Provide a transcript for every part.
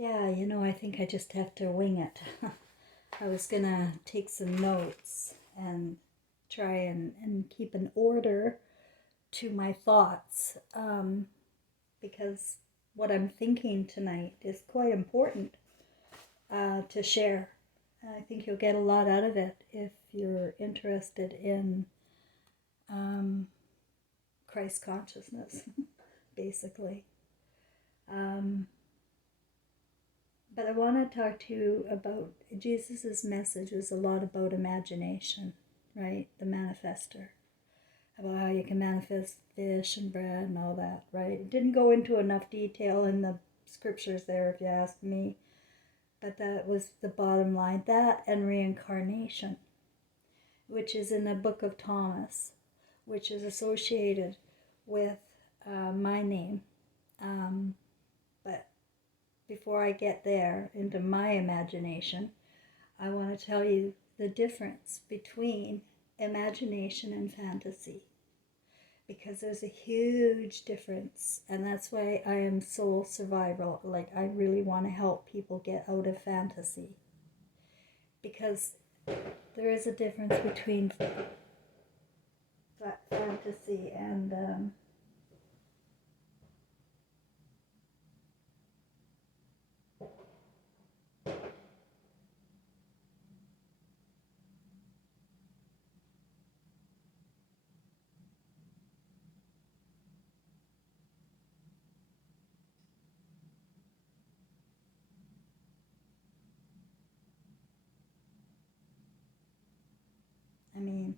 Yeah, I think I just have to wing it. I was gonna take some notes and try and keep an order to my thoughts, because what I'm thinking tonight is quite important to share. I think you'll get a lot out of it if you're interested in um, Christ consciousness, basically. Um, But I want to talk to you about Jesus' message was a lot about imagination, right? The manifester. About how you can manifest fish and bread and all that, right? It didn't go into enough detail in the scriptures there, if you ask me. But that was the bottom line. That and reincarnation, which is in the book of Thomas, which is associated with my name. But before I get there into my imagination, I want to tell you the difference between imagination and fantasy, because there's a huge difference, and that's why I am soul survival. Like, I really want to help people get out of fantasy, because there is a difference between fantasy and I mean,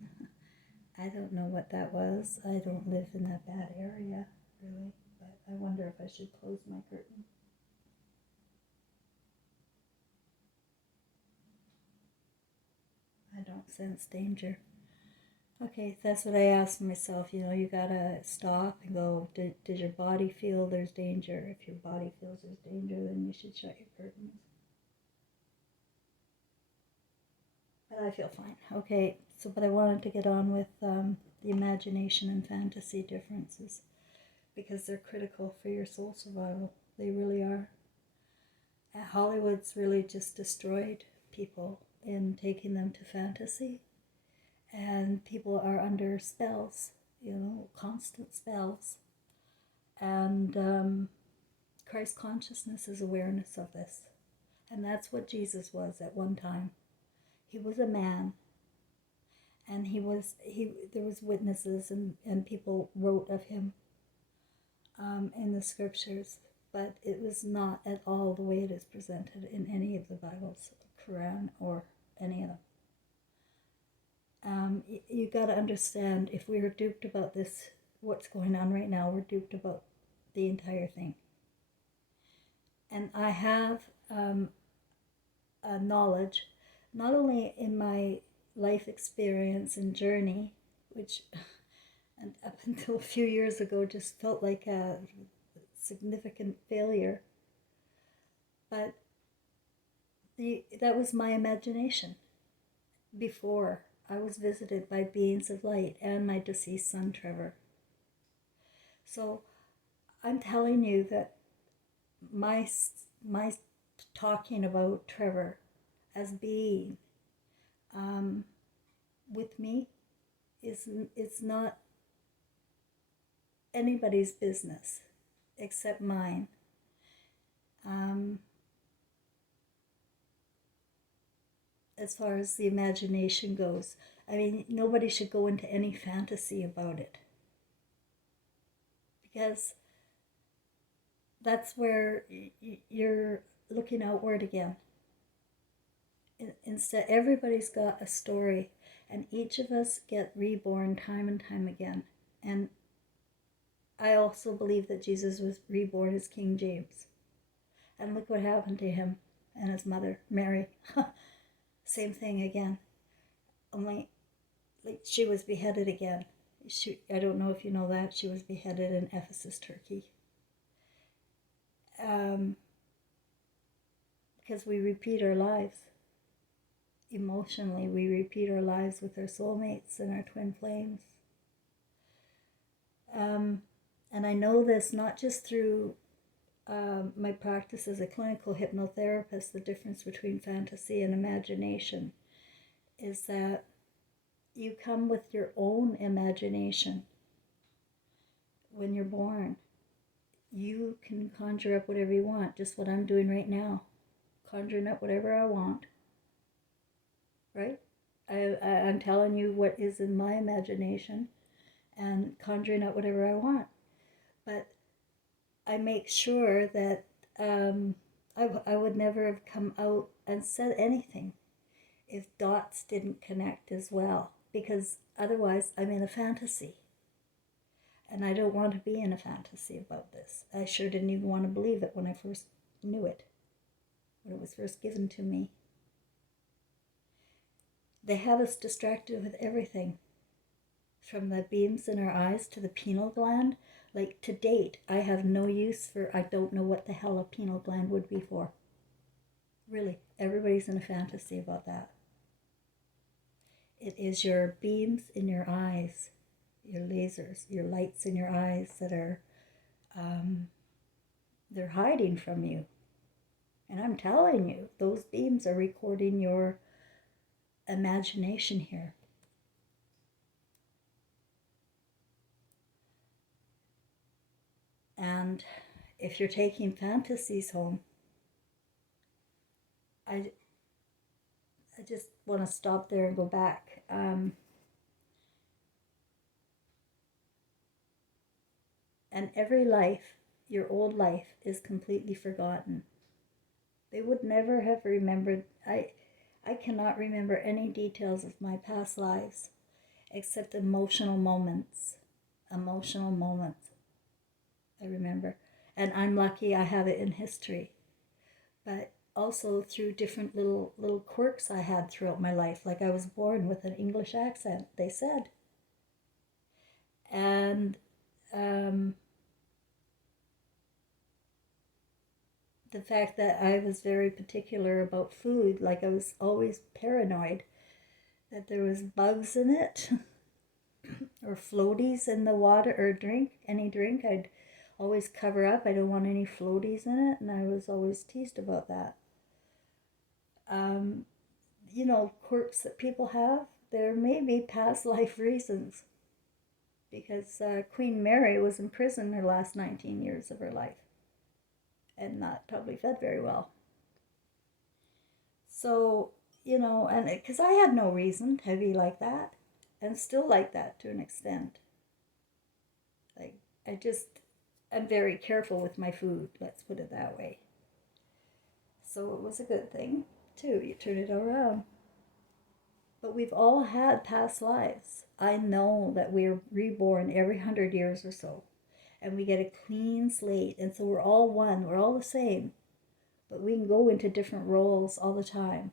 I don't know what that was. I don't live in that bad area, really, but I wonder if I should close my curtain. I don't sense danger. Okay, that's what I asked myself. You gotta stop and go, does your body feel there's danger? If your body feels there's danger, then you should shut your curtains. But I feel fine. Okay, but I wanted to get on with the imagination and fantasy differences, because they're critical for your soul survival. They really are. Hollywood's really just destroyed people in taking them to fantasy, and people are under spells, constant spells. And Christ consciousness is awareness of this. And that's what Jesus was at one time. He was a man, and there was witnesses, and people wrote of him in the scriptures, but it was not at all the way it is presented in any of the Bibles, Quran, or any of them. You got to understand, if we are duped about this, what's going on right now, we're duped about the entire thing. And I have a knowledge, not only in my life experience and journey, which and up until a few years ago just felt like a significant failure, but that was my imagination before I was visited by beings of light and my deceased son Trevor. So I'm telling you that my talking about Trevor as being with me it's not anybody's business except mine. As far as the imagination goes, I mean, nobody should go into any fantasy about it, because that's where you're looking outward again. Instead, everybody's got a story, and each of us get reborn time and time again. And I also believe that Jesus was reborn as King James. And look what happened to him and his mother, Mary. Same thing again. Only, like, she was beheaded again. I don't know if you know that. She was beheaded in Ephesus, Turkey. Because we repeat our lives. Emotionally, we repeat our lives with our soulmates and our twin flames. And I know this not just through my practice as a clinical hypnotherapist, the difference between fantasy and imagination is that you come with your own imagination when you're born. You can conjure up whatever you want, just what I'm doing right now, conjuring up whatever I want, right? I'm telling you what is in my imagination and conjuring up whatever I want. But I make sure that I would never have come out and said anything if dots didn't connect as well, because otherwise I'm in a fantasy. And I don't want to be in a fantasy about this. I sure didn't even want to believe it when I first knew it, when it was first given to me. They have us distracted with everything, from the beams in our eyes to the pineal gland. Like, to date, I have no use for, I don't know what the hell a pineal gland would be for. Really, everybody's in a fantasy about that. It is your beams in your eyes, your lasers, your lights in your eyes that are, they're hiding from you. And I'm telling you, those beams are recording your imagination here. And if you're taking fantasies home, I just want to stop there and go back. And every life, your old life, is completely forgotten. They would never have remembered. I cannot remember any details of my past lives except emotional moments. Emotional moments, I remember. And I'm lucky I have it in history. But also through different little quirks I had throughout my life. Like, I was born with an English accent, they said. And the fact that I was very particular about food, like I was always paranoid that there was bugs in it or floaties in the water or any drink. I'd always cover up. I don't want any floaties in it, and I was always teased about that. Quirks that people have, there may be past life reasons, because Queen Mary was in prison her last 19 years of her life and not probably fed very well. So, and because I had no reason to be like that, and still like that to an extent. Like, I'm very careful with my food, let's put it that way. So it was a good thing, too. You turn it around. But we've all had past lives. I know that we're reborn every 100 years or so. And we get a clean slate. And so we're all one. We're all the same. But we can go into different roles all the time.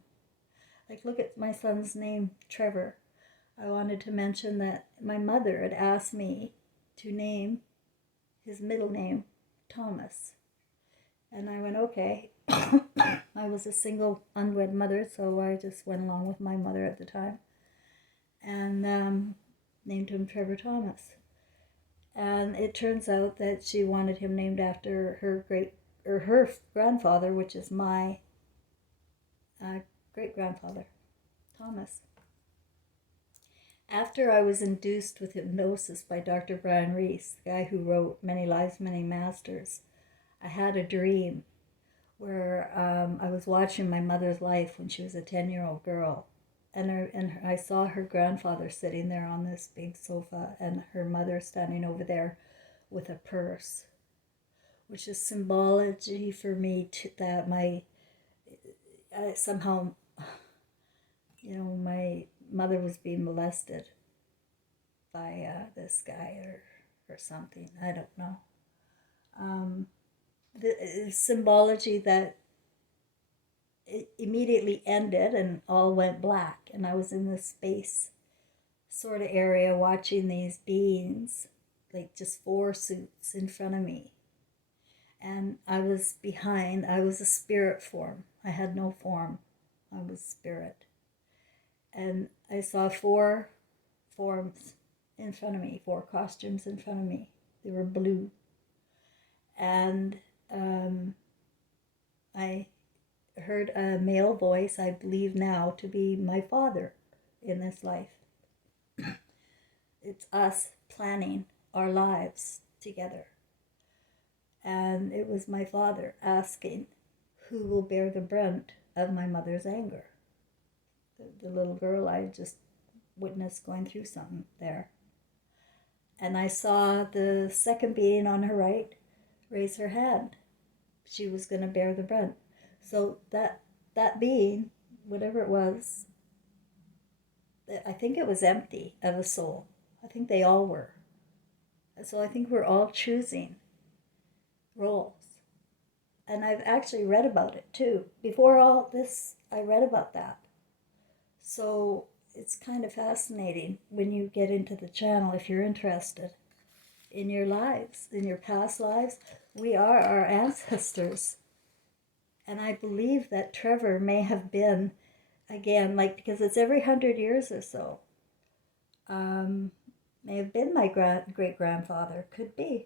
Like, look at my son's name, Trevor. I wanted to mention that my mother had asked me to name his middle name Thomas. And I went, okay. I was a single unwed mother, so I just went along with my mother at the time and named him Trevor Thomas. And it turns out that she wanted him named after her grandfather, which is my great-grandfather, Thomas. After I was induced with hypnosis by Dr. Brian Reese, the guy who wrote Many Lives, Many Masters, I had a dream where I was watching my mother's life when she was a 10-year-old girl. And I saw her grandfather sitting there on this big sofa and her mother standing over there with a purse, which is symbology for me that somehow, my mother was being molested by this guy or something. I don't know. The symbology that it immediately ended and all went black, and I was in this space sort of area watching these beings, like just 4 suits in front of me, and I was behind. I was a spirit form. I had no form. I was spirit, and I saw 4 forms in front of me, 4 costumes in front of me. They were blue, and I heard a male voice I believe now to be my father in this life. It's us planning our lives together. And it was my father asking, who will bear the brunt of my mother's anger? The little girl I just witnessed going through something there. And I saw the second being on her right raise her hand. She was going to bear the brunt. So that being, whatever it was, I think it was empty of a soul. I think they all were. So I think we're all choosing roles. And I've actually read about it too. Before all this, I read about that. So it's kind of fascinating when you get into the channel, if you're interested in your lives, in your past lives. We are our ancestors. And I believe that Trevor may have been, again, like, because it's every 100 years or so, may have been my great-grandfather. Could be.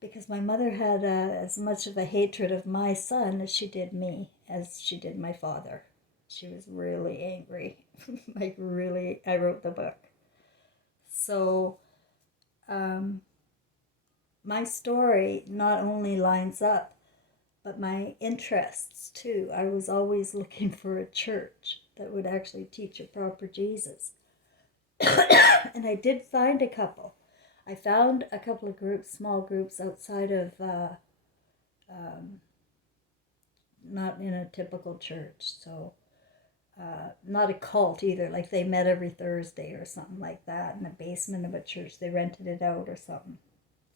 Because my mother had as much of a hatred of my son as she did me, as she did my father. She was really angry. Like, really, I wrote the book. So, my story not only lines up, but my interests too. I was always looking for a church that would actually teach a proper Jesus. And I did find a couple. I found a couple of groups, small groups outside of, not in a typical church. So, not a cult either. Like they met every Thursday or something like that in the basement of a church. They rented it out or something.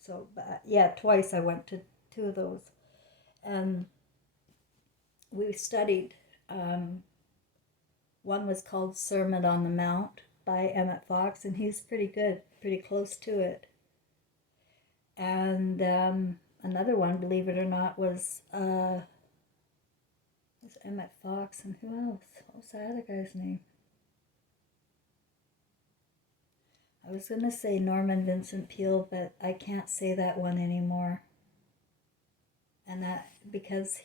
So, yeah, twice I went to two of those. And we studied. One was called Sermon on the Mount by Emmett, and he's pretty good, pretty close to it. And another one, believe it or not, was Emmett Fox, and who else? What was that other guy's name? I was going to say Norman Vincent Peale, but I can't say that one anymore. And that, because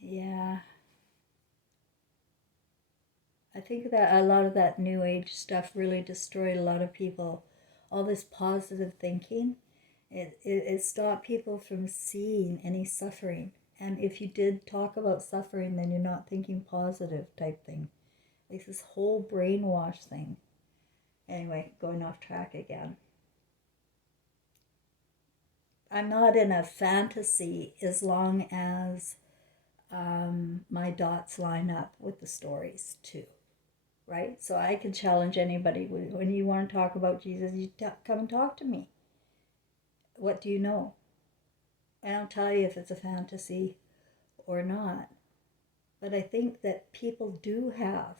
yeah. I think that a lot of that New Age stuff really destroyed a lot of people. All this positive thinking, it stopped people from seeing any suffering. And if you did talk about suffering, then you're not thinking positive type thing. Like this whole brainwash thing. Anyway, going off track again. I'm not in a fantasy as long as my dots line up with the stories too. Right? So I can challenge anybody. When you want to talk about Jesus, you come and talk to me. What do you know? And I'll tell you if it's a fantasy or not. But I think that people do have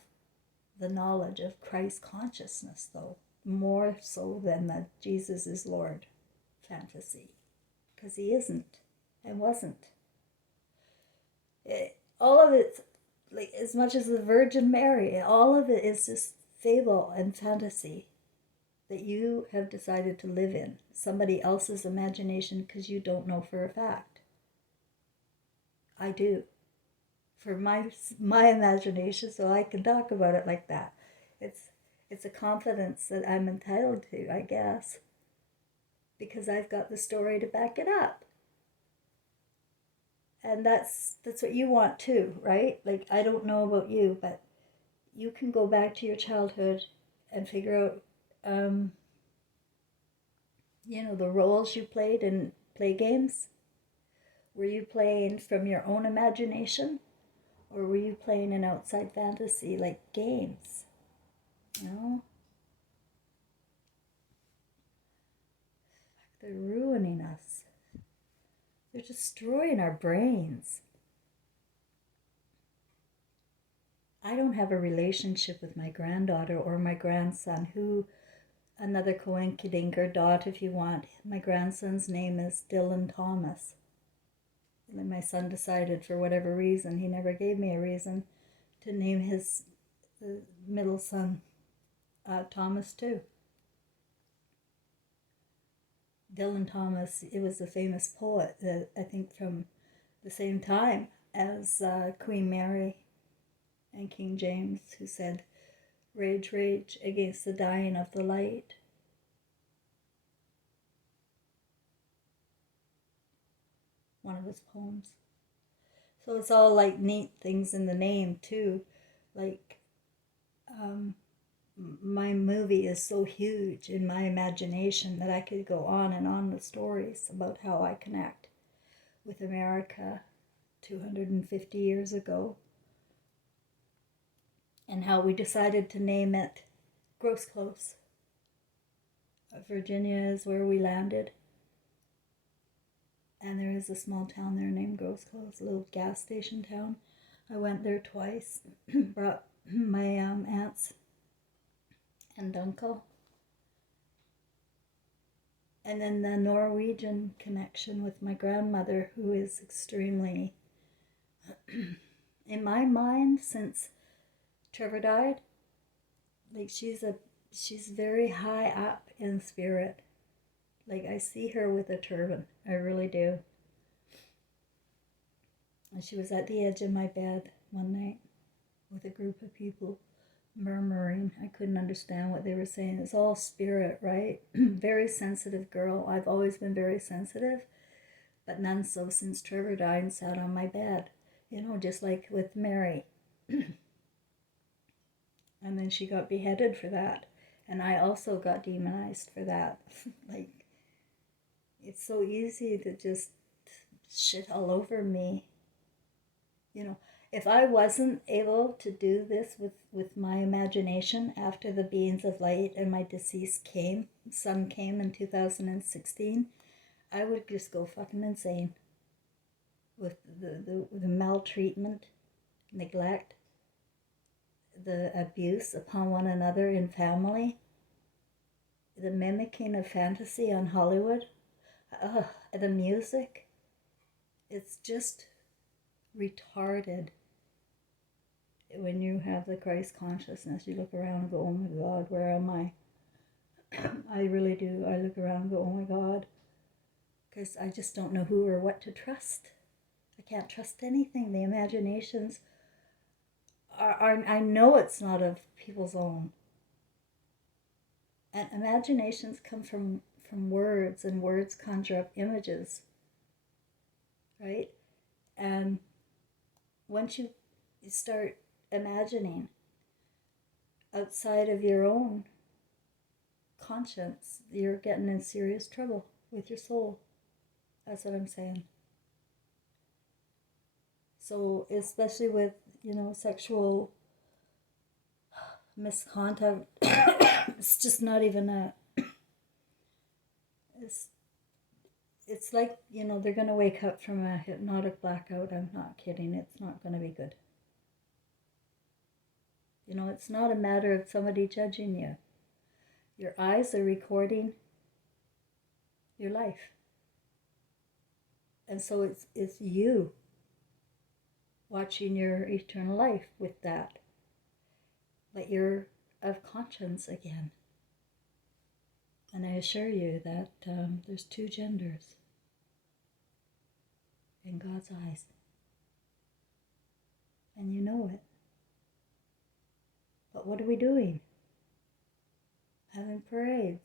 the knowledge of Christ consciousness, though, more so than the Jesus is Lord fantasy. Because he isn't and wasn't. All of it's, like, as much as the Virgin Mary, all of it is just fable and fantasy that you have decided to live in. Somebody else's imagination because you don't know for a fact. I do. For my imagination, so I can talk about it like that. It's a confidence that I'm entitled to, I guess. Because I've got the story to back it up. And that's what you want too, right? Like, I don't know about you, but you can go back to your childhood and figure out, the roles you played in play games. Were you playing from your own imagination? Or were you playing an outside fantasy, like games? They're ruining us. They're destroying our brains. I don't have a relationship with my granddaughter or my grandson, who, another coinkydink, dot if you want. My grandson's name is Dylan Thomas. And then my son decided, for whatever reason, he never gave me a reason, to name his middle son Thomas too. Dylan Thomas, it was a famous poet that I think from the same time as Queen Mary and King James, who said, "Rage, rage against the dying of the light." One of his poems. So it's all like neat things in the name too. Like my movie is so huge in my imagination that I could go on and on with stories about how I connect with America 250 years ago and how we decided to name it Gross Close. Virginia is where we landed. And there is a small town there named Gross Close, a little gas station town. I went there twice, brought my aunts and uncle. And then the Norwegian connection with my grandmother, who is extremely, in my mind, since Trevor died, like she's very high up in spirit. Like I see her with a turban, I really do. And she was at the edge of my bed one night with a group of people murmuring. I couldn't understand what they were saying. It's all spirit, right? Very sensitive girl. I've always been very sensitive, but none so since Trevor died and sat on my bed. You know, just like with Mary. And then she got beheaded for that. And I also got demonized for that. Like, it's so easy to just shit all over me. You know, if I wasn't able to do this with my imagination after the beings of light and my deceased son came in 2016, I would just go fucking insane with the maltreatment, neglect, the abuse upon one another in family, the mimicking of fantasy on Hollywood, the music. It's just retarded. When you have the Christ consciousness, you look around and go, oh my God, where am I? I really do. I look around and go, oh my God. Because I just don't know who or what to trust. I can't trust anything. The imaginations are I know it's not of people's own. And imaginations come from words, and words conjure up images. Right? And once you start imagining outside of your own conscience, you're getting in serious trouble with your soul. That's what I'm saying. So especially with, sexual misconduct, it's just not even it's like, they're going to wake up from a hypnotic blackout. I'm not kidding. It's not going to be good. It's not a matter of somebody judging you. Your eyes are recording your life. And so it's you watching your eternal life with that. But you're of conscience again. And I assure you that there's two genders in God's eyes. And you know it. But what are we doing? Having parades.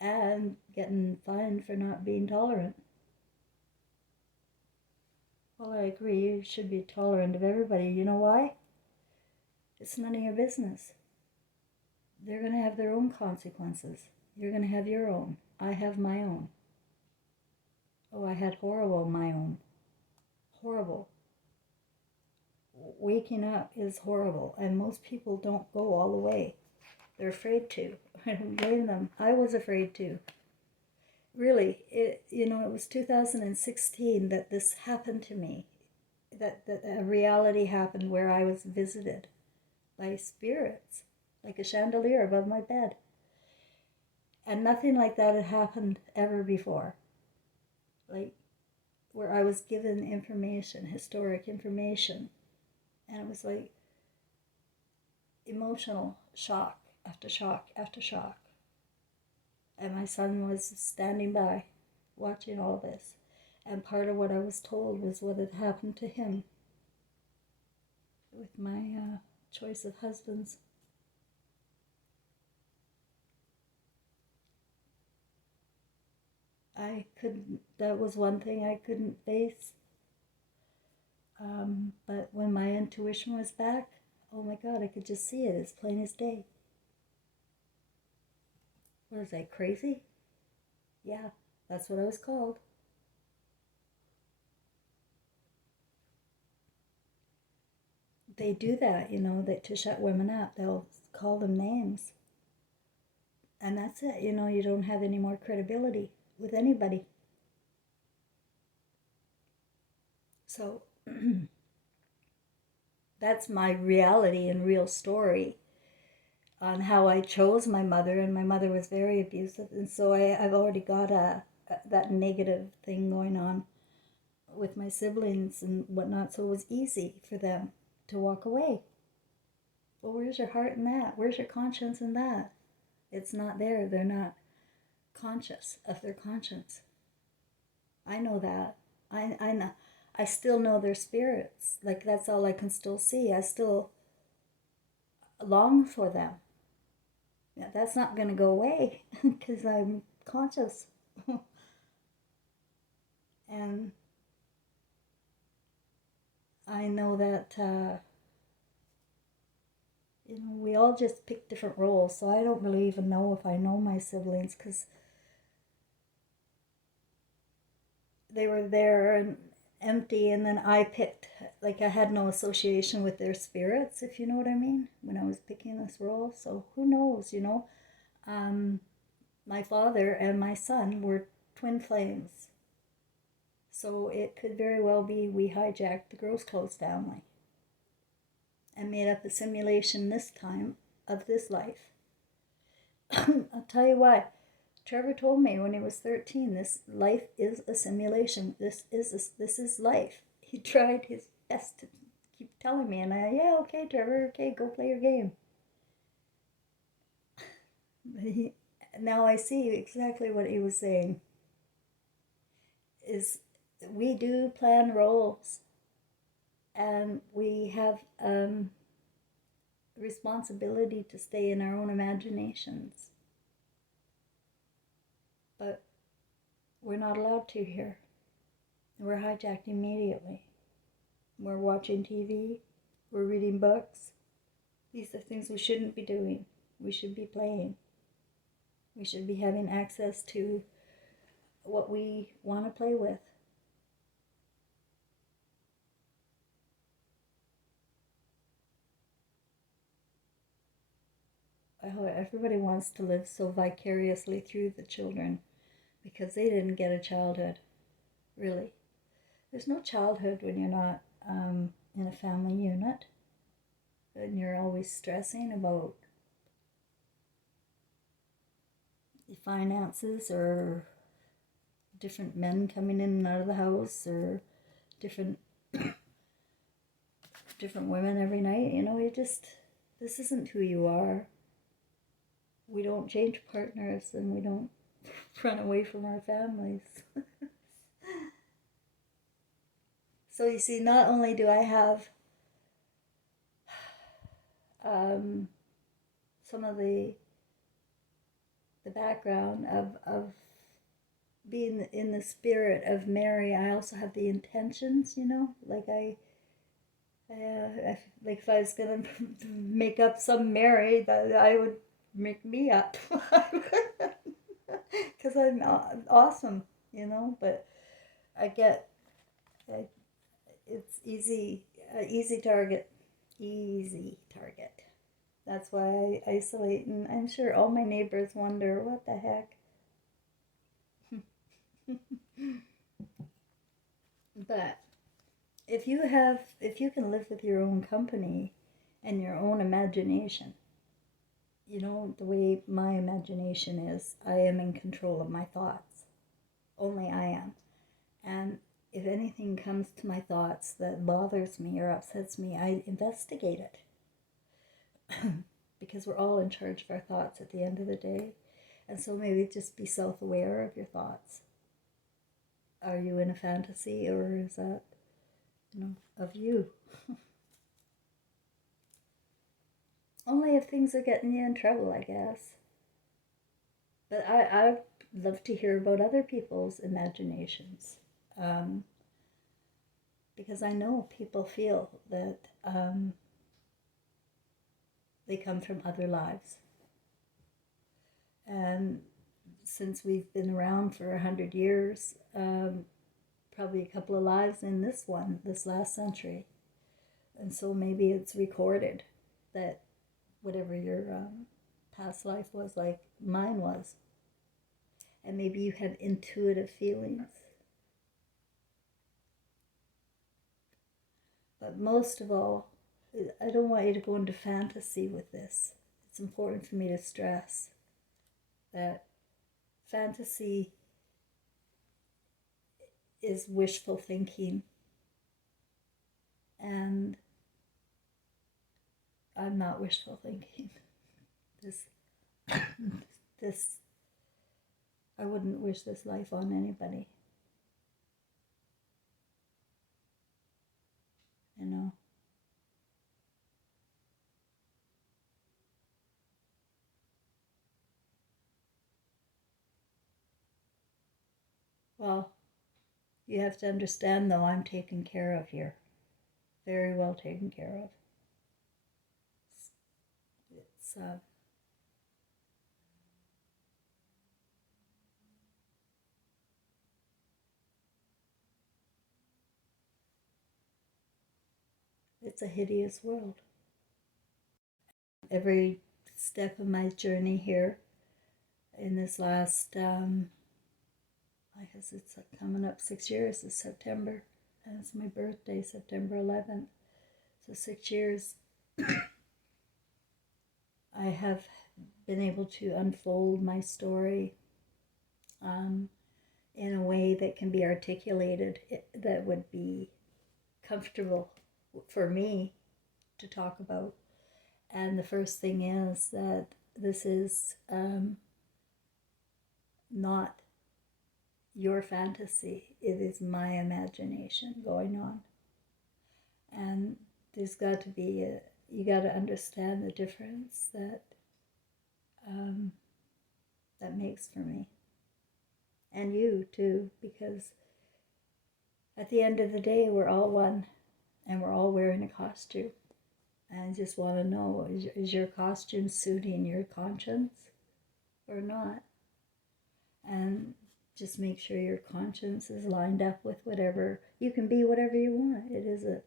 And getting fined for not being tolerant. Well, I agree, you should be tolerant of everybody. You know why? It's none of your business. They're going to have their own consequences. You're going to have your own. I have my own. Oh, I had horrible my own. Horrible. Waking up is horrible, and most people don't go all the way. They're afraid to. I don't blame them. I was afraid to. Really, it was 2016 that this happened to me. That a reality happened where I was visited by spirits, like a chandelier above my bed. And nothing like that had happened ever before. Like, where I was given information, historic information. And it was like emotional shock after shock after shock. And my son was standing by, watching all this. And part of what I was told was what had happened to him with my choice of husbands. That was one thing I couldn't face. But when my intuition was back, oh my God, I could just see it as plain as day. Was I crazy? Yeah, that's what I was called. They do that, that to shut women up. They'll call them names. And that's it. You don't have any more credibility with anybody. So that's my reality and real story on how I chose my mother. And my mother was very abusive. And so I've already got that negative thing going on with my siblings and whatnot. So it was easy for them to walk away. Well, where's your heart in that? Where's your conscience in that? It's not there. They're not conscious of their conscience. I know that. I know. I still know their spirits. Like, that's all I can still see. I still long for them. Yeah, that's not going to go away because I'm conscious. And I know that, we all just pick different roles. So I don't really even know if I know my siblings because they were there and empty, and then I picked, like, I had no association with their spirits, if you know what I mean, when I was picking this role. So who knows, my father and my son were twin flames, so it could very well be we hijacked the Gross Clothes family and made up a simulation this time of this life. I'll tell you what, Trevor told me when he was 13, this life is a simulation. This is life. He tried his best to keep telling me, and yeah, okay, Trevor, okay, go play your game. Now I see exactly what he was saying. Is we do plan roles, and we have responsibility to stay in our own imaginations. But we're not allowed to here. We're hijacked immediately. We're watching TV. We're reading books. These are things we shouldn't be doing. We should be playing. We should be having access to what we want to play with. Everybody wants to live so vicariously through the children because they didn't get a childhood, really. There's no childhood when you're not in a family unit, and you're always stressing about finances or different men coming in and out of the house or different women every night. This isn't who you are. We don't change partners, and we don't run away from our families. So you see, not only do I have some of the background of being in the spirit of Mary, I also have the intentions, like like if I was gonna make up some Mary, that I would make me up because I'm awesome, but it's easy target. That's why I isolate, and I'm sure all my neighbors wonder, what the heck? But if you can live with your own company and your own imagination, the way my imagination is, I am in control of my thoughts. Only I am. And if anything comes to my thoughts that bothers me or upsets me, I investigate it. Because we're all in charge of our thoughts at the end of the day. And so maybe just be self-aware of your thoughts. Are you in a fantasy, or is that, of you? Only if things are getting you in trouble, I guess. But I'd love to hear about other people's imaginations. Because I know people feel that they come from other lives. And since we've been around for 100 years, probably a couple of lives in this last century. And so maybe it's recorded that whatever your past life was like, mine was. And maybe you had intuitive feelings. But most of all, I don't want you to go into fantasy with this. It's important for me to stress that fantasy is wishful thinking. And I'm not wishful thinking. This, I wouldn't wish this life on anybody. You know? Well, you have to understand, though, I'm taken care of here. Very well taken care of. It's a hideous world. Every step of my journey here in this last, I guess it's coming up 6 years this September. And it's my birthday, September 11th. So 6 years, I have been able to unfold my story in a way that can be articulated, that would be comfortable for me to talk about. And the first thing is that this is not your fantasy. It is my imagination going on. And there's got to be you got to understand the difference that that makes for me. And you too, because at the end of the day, we're all one, and we're all wearing a costume. And I just want to know, is your costume suiting your conscience or not? And just make sure your conscience is lined up with whatever, you can be whatever you want.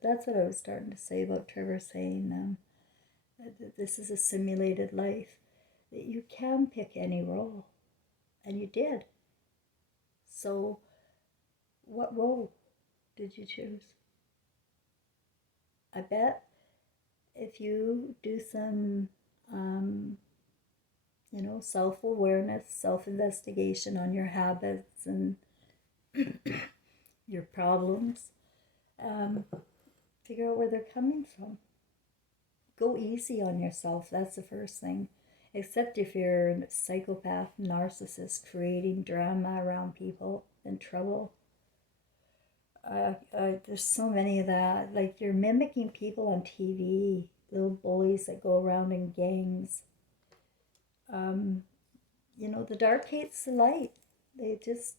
That's what I was starting to say about Trevor saying that this is a simulated life, that you can pick any role, and you did. So what role did you choose? I bet if you do some self-awareness, self-investigation on your habits and your problems, figure out where they're coming from. Go easy on yourself. That's the first thing. Except if you're a psychopath, narcissist, creating drama around people and trouble. There's so many of that. Like, you're mimicking people on TV, little bullies that go around in gangs. The dark hates the light. They just,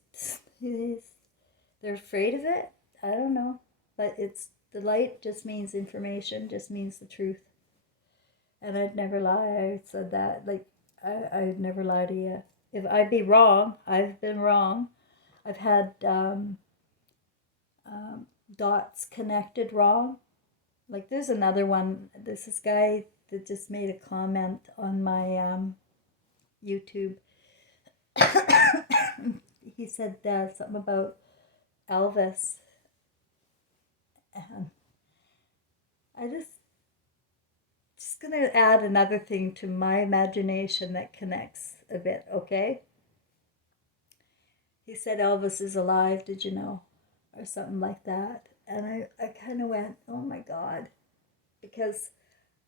they're afraid of it. I don't know. But the light just means information, just means the truth. And I'd never lie. I said that. Like, I'd never lie to you. If I'd be wrong, I've been wrong. I've had dots connected wrong. Like, there's another one. There's this guy that just made a comment on my YouTube. He said something about Elvis. And I just going to add another thing to my imagination that connects a bit, okay? He said Elvis is alive, did you know? Or something like that. And I kind of went, oh my God. Because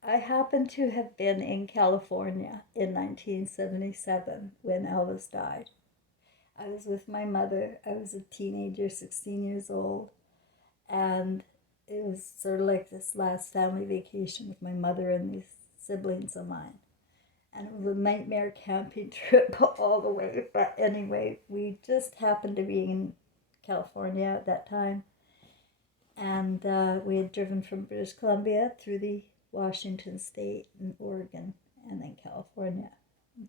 I happened to have been in California in 1977 when Elvis died. I was with my mother. I was a teenager, 16 years old, and it was sort of like this last family vacation with my mother and these siblings of mine. And it was a nightmare camping trip all the way. But anyway, we just happened to be in California at that time, and we had driven from British Columbia through the Washington State and Oregon and then California.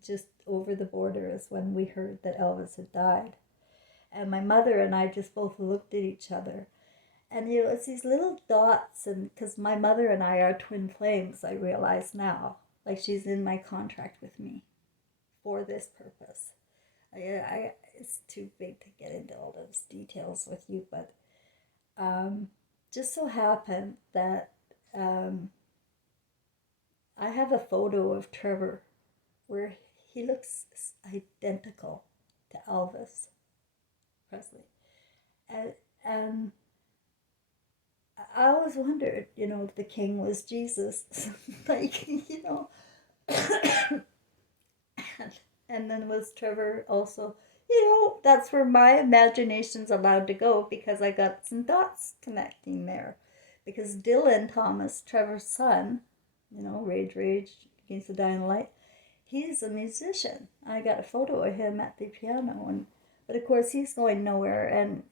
Just over the border is when we heard that Elvis had died. And my mother and I just both looked at each other. And it's these little dots, and because my mother and I are twin flames, I realize now. Like she's in my contract with me for this purpose. It's too big to get into all those details with you, but just so happened that um, I have a photo of Trevor where he looks identical to Elvis Presley. And I always wondered, if the king was Jesus. Like, and, and then was Trevor also, that's where my imagination's allowed to go because I got some dots connecting there. Because Dylan Thomas, Trevor's son, Rage Rage Against the Dying Light, he's a musician. I got a photo of him at the piano, but of course he's going nowhere, and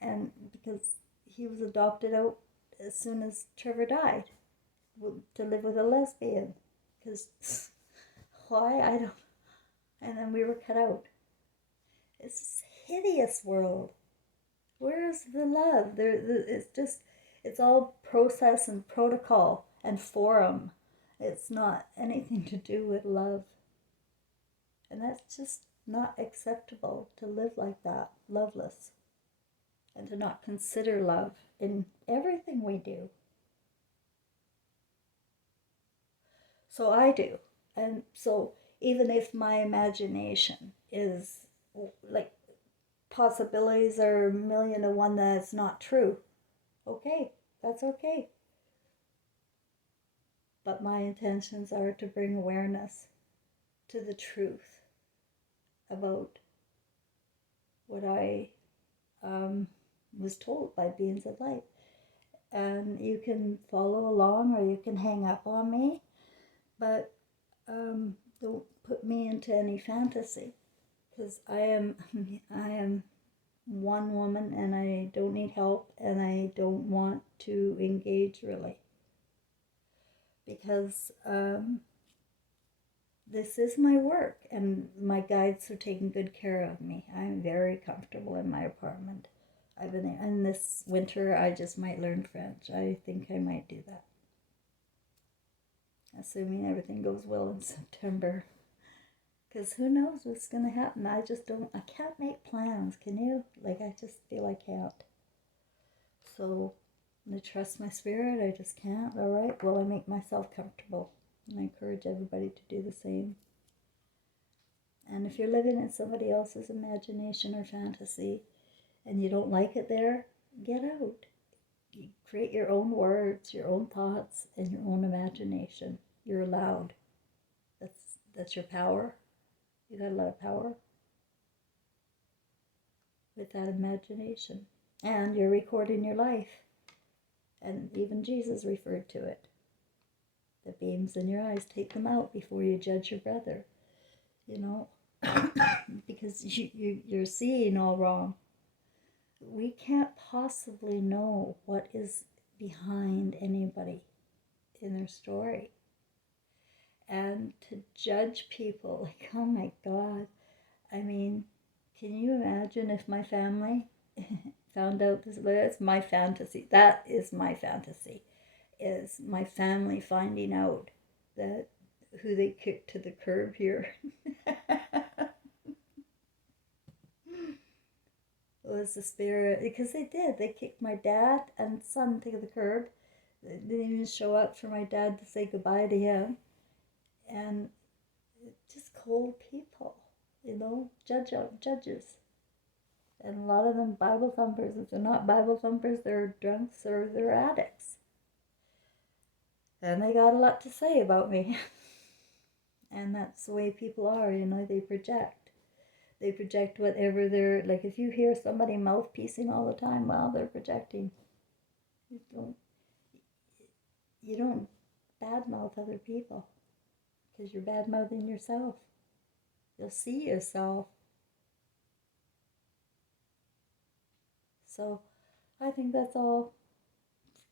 because he was adopted out as soon as Trevor died to live with a lesbian, because why I don't. And then we were cut out. It's this hideous world. Where's the love? It's all process and protocol and forum. It's not anything to do with love. And that's just not acceptable to live like that, loveless, and to not consider love in everything we do. So I do. And so even if my imagination is like possibilities are a million to one that's not true, okay, that's okay. But my intentions are to bring awareness to the truth about what I was told by beings of light. And you can follow along or you can hang up on me, but don't put me into any fantasy, because I am one woman and I don't need help and I don't want to engage really, because this is my work and my guides are taking good care of me. I'm very comfortable in my apartment. I've been in this winter. I just might learn French. I think I might do that, assuming everything goes well in September. Because who knows what's going to happen? I can't make plans. Can you? Like, I just feel I can't. So, I trust my spirit. I just can't. All right. Well, I make myself comfortable. And I encourage everybody to do the same. And if you're living in somebody else's imagination or fantasy and you don't like it there, get out. You create your own words, your own thoughts, and your own imagination. You're allowed. That's your power. You got a lot of power with that imagination. And you're recording your life. And even Jesus referred to it. The beams in your eyes, take them out before you judge your brother. Because you're seeing all wrong. We can't possibly know what is behind anybody in their story. And to judge people, like, oh my God. I mean, can you imagine if my family found out this? That's my fantasy. That is my fantasy, is my family finding out that who they kicked to the curb here was the spirit, because they did. They kicked my dad and son to the curb. They didn't even show up for my dad to say goodbye to him. And just cold people, judges. And a lot of them Bible thumpers. If they're not Bible thumpers, they're drunks or they're addicts. And they got a lot to say about me. And that's the way people are, they project. They project whatever they're, like if you hear somebody mouthpiecing all the time, well, they're projecting. You don't, you don't badmouth other people because you're badmouthing yourself. You'll see yourself. So I think that's all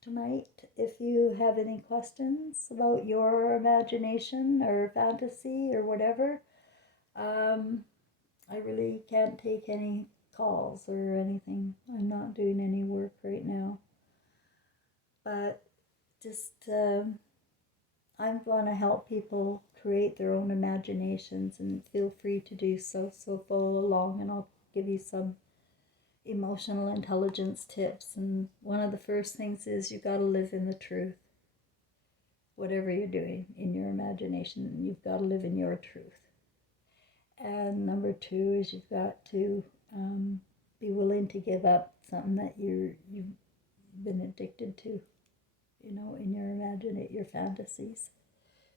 tonight. If you have any questions about your imagination or fantasy or whatever, I really can't take any calls or anything. I'm not doing any work right now. But just, I want to help people create their own imaginations, and feel free to do so. So follow along and I'll give you some emotional intelligence tips. And one of the first things is you got to live in the truth. Whatever you're doing in your imagination, you've got to live in your truth. And number two is you've got to be willing to give up something that you've been addicted to, in your fantasies.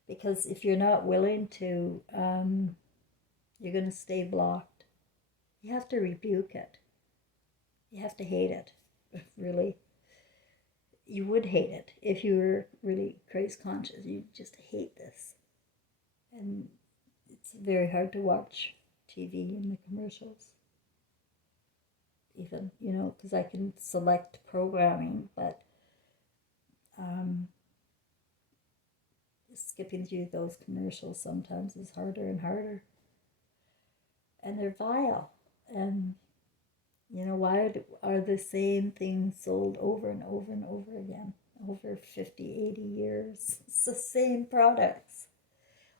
Because if you're not willing to, you're going to stay blocked. You have to rebuke it. You have to hate it, really. You would hate it if you were really Christ conscious. You just hate this. And it's very hard to watch TV in the commercials. Even, because I can select programming, but skipping through those commercials sometimes is harder and harder. And they're vile. And, why are the same things sold over and over and over again? Over 50, 80 years. It's the same products.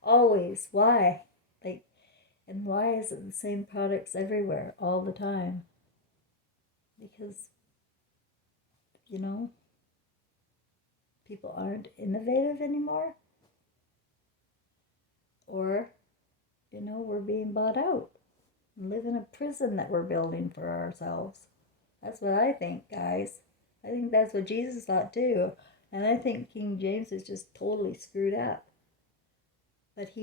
Always. Why? And why is it the same products everywhere all the time? Because, people aren't innovative anymore. Or, we're being bought out and live in a prison that we're building for ourselves. That's what I think, guys. I think that's what Jesus thought too. And I think King James is just totally screwed up. But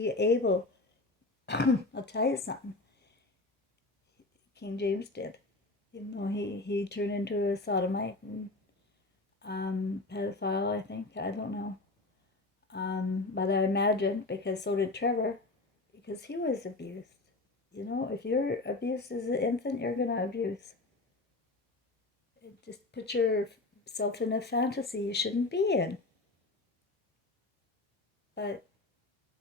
I'll tell you something. King James did. He turned into a sodomite and pedophile, I think. I don't know. But I imagine, because so did Trevor, because he was abused. If you're abused as an infant, you're going to abuse. Just put yourself in a fantasy you shouldn't be in. But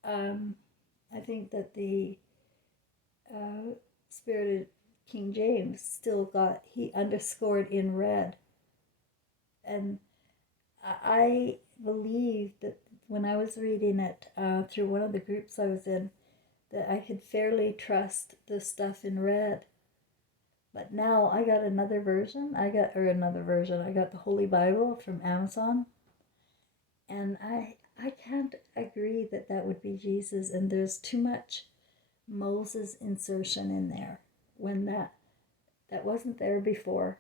I think that the spirit of King James still he underscored in red. And I believe that when I was reading it through one of the groups I was in, that I could fairly trust the stuff in red. But now I got another version. I got the Holy Bible from Amazon. And I can't agree that would be Jesus. And there's too much Moses insertion in there when that wasn't there before.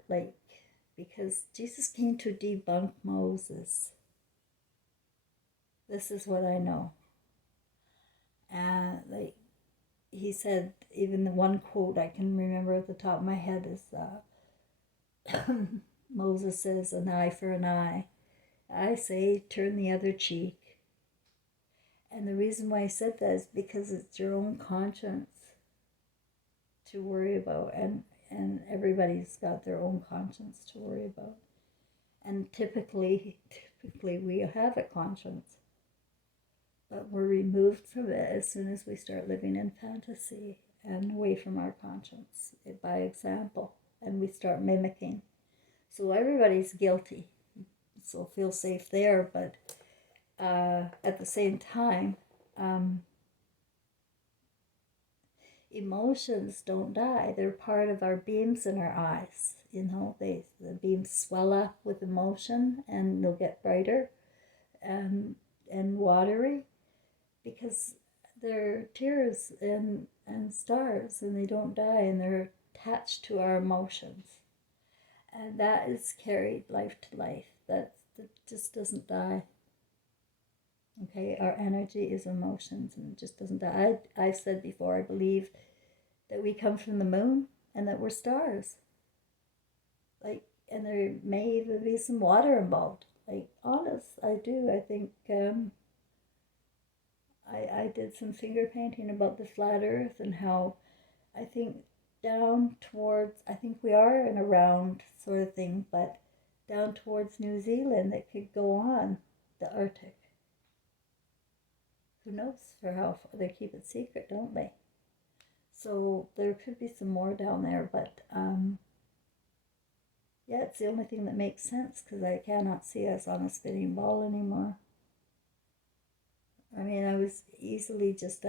Because Jesus came to debunk Moses. This is what I know. And he said, even the one quote I can remember at the top of my head is Moses says, an eye for an eye. I say, turn the other cheek. And the reason why I said that is because it's your own conscience to worry about. And everybody's got their own conscience to worry about. And typically we have a conscience. But we're removed from it as soon as we start living in fantasy and away from our conscience by example. And we start mimicking. So everybody's guilty. So feel safe there. But at the same time, emotions don't die. They're part of our beams in our eyes. The beams swell up with emotion and they'll get brighter and watery because they're tears and stars, and they don't die, and they're attached to our emotions. And that is carried life to life. That just doesn't die. Okay, our energy is emotions, and it just doesn't die. I've said before, I believe that we come from the moon and that we're stars. Like, and there may even be some water involved. Like, honest, I do. I think I did some finger painting about the flat Earth and how I think down towards, I think we are in a round sort of thing, but down towards New Zealand, it could go on the Arctic. Who knows for how far they keep it secret, don't they? So there could be some more down there, but yeah, it's the only thing that makes sense because I cannot see us on a spinning ball anymore. I mean, I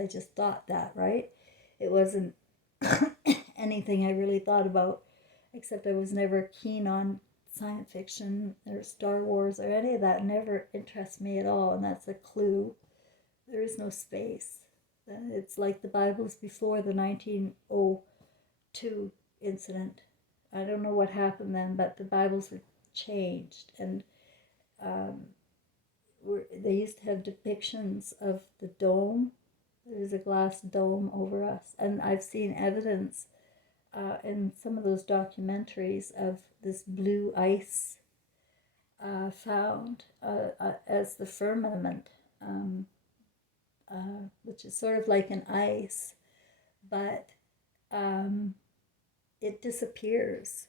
just thought that, right? It wasn't anything I really thought about, except I was never keen on science fiction or Star Wars or any of that. Never interests me at all, and that's a clue. There is no space. It's like the Bible's before the 1902 incident. I don't know what happened then, but the Bibles were changed, and um, they used to have depictions of the dome. There's a glass dome over us, and I've seen evidence in some of those documentaries of this blue ice found as the firmament, which is sort of like an ice, but um, it disappears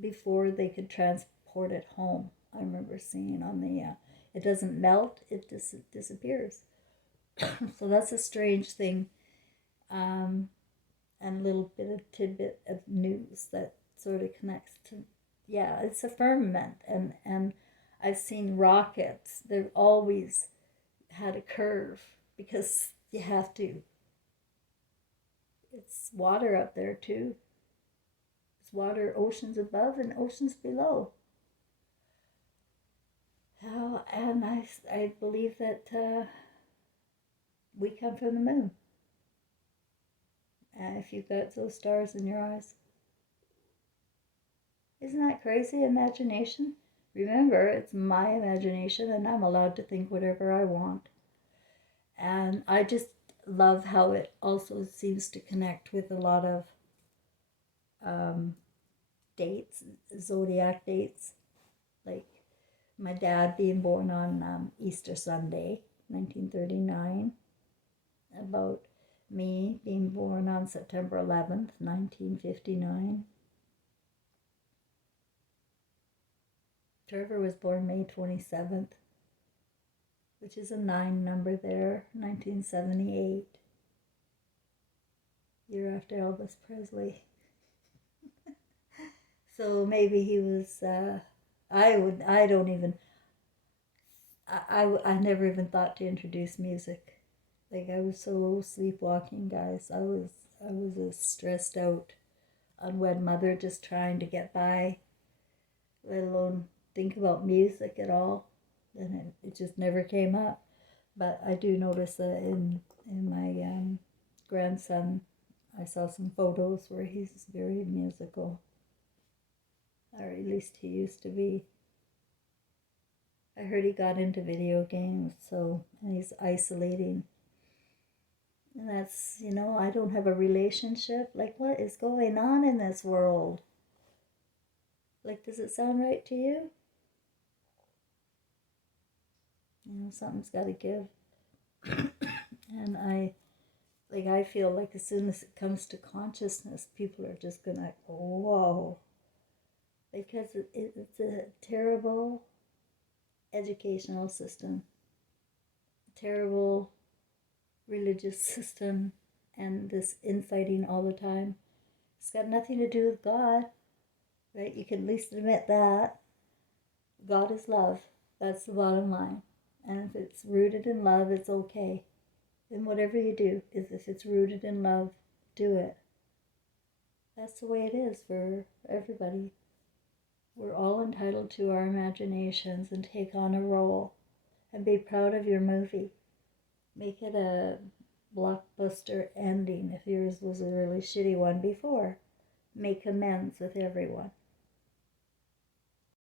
before they could transport it home. I remember seeing on the, it doesn't melt, it disappears. So that's a strange thing, and a little bit of tidbit of news that sort of connects to, yeah, it's a firmament, and I've seen rockets. They've always had a curve because you have to. It's water up there too. It's water, oceans above and oceans below. Oh, and I believe that we come from the moon. If you've got those stars in your eyes. Isn't that crazy? Imagination? Remember, it's my imagination and I'm allowed to think whatever I want. And I just love how it also seems to connect with a lot of dates, zodiac dates. Like my dad being born on Easter Sunday, 1939. About me being born on September 11th, 1959. Trevor was born May 27th, which is a 9 number there, 1978, year after Elvis Presley. So maybe he was, I never even thought to introduce music. Like I was so sleepwalking, guys. I was a stressed out, unwed mother just trying to get by, let alone think about music at all. And it just never came up. But I do notice that in my grandson, I saw some photos where he's very musical, or at least he used to be. I heard he got into video games, and he's isolating. And that's, I don't have a relationship. Like, what is going on in this world? Like, does it sound right to you? Something's got to give. And I feel like as soon as it comes to consciousness, people are just going to, whoa. Because it's a terrible educational system, terrible religious system, and this infighting all the time. It's got nothing to do with God, right? You can at least admit that. God is love. That's the bottom line. And if it's rooted in love, it's okay. And whatever you do, if it's rooted in love, do it. That's the way it is for everybody. We're all entitled to our imaginations and take on a role and be proud of your movie. Make it a blockbuster ending if yours was a really shitty one before. Make amends with everyone.